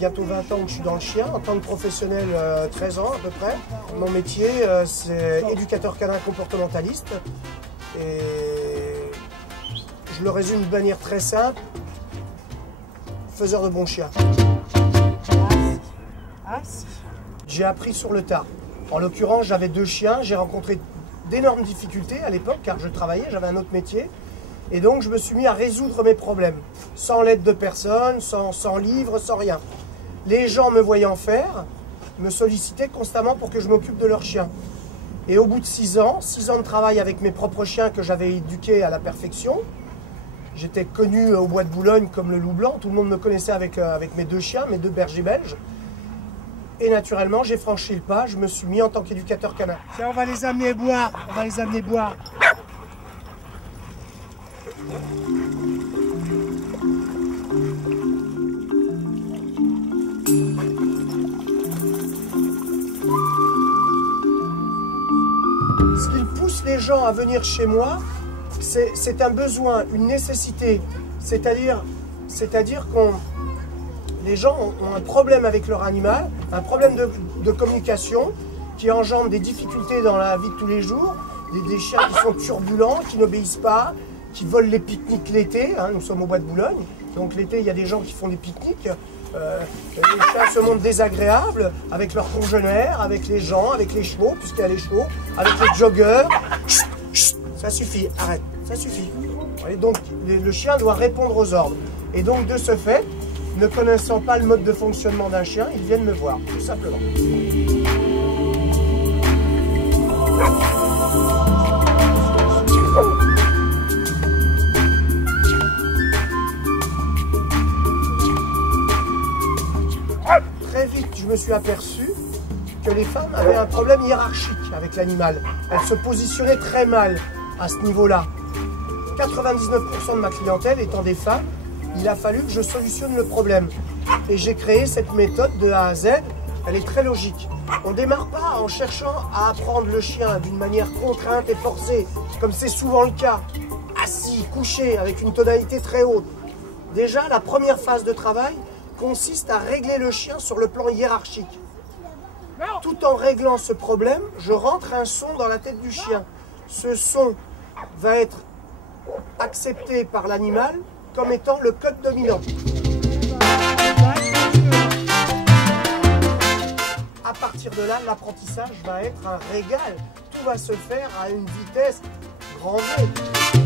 bientôt 20 ans que je suis dans le chien, en tant que professionnel 13 ans à peu près. Mon métier c'est éducateur canin comportementaliste et je le résume de manière très simple, faiseur de bons chiens. J'ai appris sur le tas. En l'occurrence, j'avais 2 chiens, j'ai rencontré d'énormes difficultés à l'époque car je travaillais, j'avais un autre métier. Et donc je me suis mis à résoudre mes problèmes, sans l'aide de personne, sans livre, sans rien. Les gens me voyant faire, me sollicitaient constamment pour que je m'occupe de leurs chiens. Et au bout de 6 ans de travail avec mes propres chiens que j'avais éduqués à la perfection, j'étais connu au Bois de Boulogne comme le loup blanc, tout le monde me connaissait avec mes 2 chiens, mes 2 bergers belges. Et naturellement, j'ai franchi le pas, je me suis mis en tant qu'éducateur canin. Tiens, on va les amener boire, Ce qui pousse les gens à venir chez moi, c'est un besoin, une nécessité. C'est-à-dire que les gens ont un problème avec leur animal, un problème de communication qui engendre des difficultés dans la vie de tous les jours, des chiens qui sont turbulents, qui n'obéissent pas, qui volent les pique-niques l'été. Hein, nous sommes au Bois de Boulogne, donc l'été il y a des gens qui font des pique-niques. Les chiens se montrent désagréables avec leurs congénères, avec les gens, avec les chevaux, puisqu'il y a les chevaux, avec les joggeurs. Chut, chut, ça suffit, arrête, ça suffit. Et donc le chien doit répondre aux ordres. Et donc de ce fait, ne connaissant pas le mode de fonctionnement d'un chien, ils viennent me voir, tout simplement. Très vite, je me suis aperçu que les femmes avaient un problème hiérarchique avec l'animal. Elles se positionnaient très mal à ce niveau-là. 99% de ma clientèle étant des femmes, il a fallu que je solutionne le problème. Et j'ai créé cette méthode de A à Z. Elle est très logique. On ne démarre pas en cherchant à apprendre le chien d'une manière contrainte et forcée, comme c'est souvent le cas, assis, couché, avec une tonalité très haute. Déjà, la première phase de travail consiste à régler le chien sur le plan hiérarchique. Tout en réglant ce problème, je rentre un son dans la tête du chien. Ce son va être accepté par l'animal comme étant le code dominant. À partir de là, l'apprentissage va être un régal. Tout va se faire à une vitesse grand V.